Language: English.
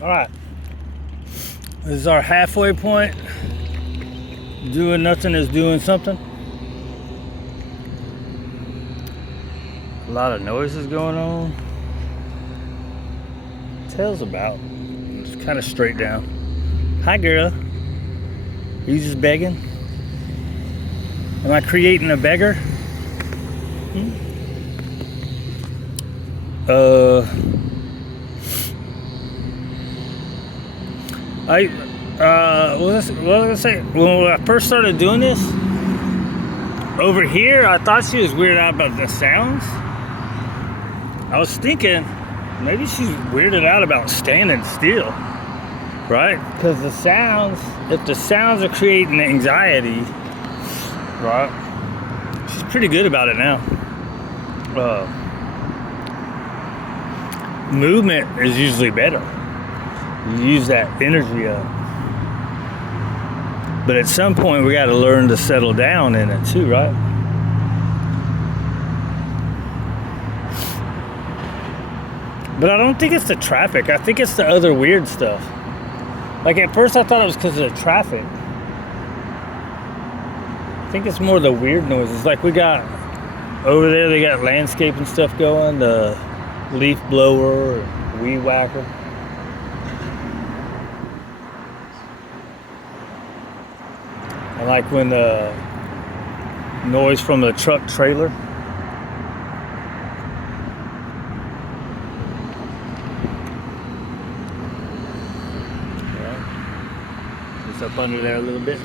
All right. This is our halfway point. Doing nothing is doing something. A lot of noises going on. Tail's about. Just kind of straight down. Hi, girl. Are you just begging? Am I creating a beggar? What was I gonna say? When I first started doing this, over here, I thought she was weirded out about the sounds. I was thinking maybe she's weirded out about standing still, right? Because the sounds, if the sounds are creating anxiety, right? She's pretty good about it now. Movement is usually better. You use that energy up. But at some point, we got to learn to settle down in it too, right? But I don't think it's the traffic. I think it's the other weird stuff. Like at first I thought it was because of the traffic. I think it's more the weird noises. Like we got over there, they got landscaping stuff going, the leaf blower, weed whacker. And like when the noise from the truck trailer. It's up under there a little bit.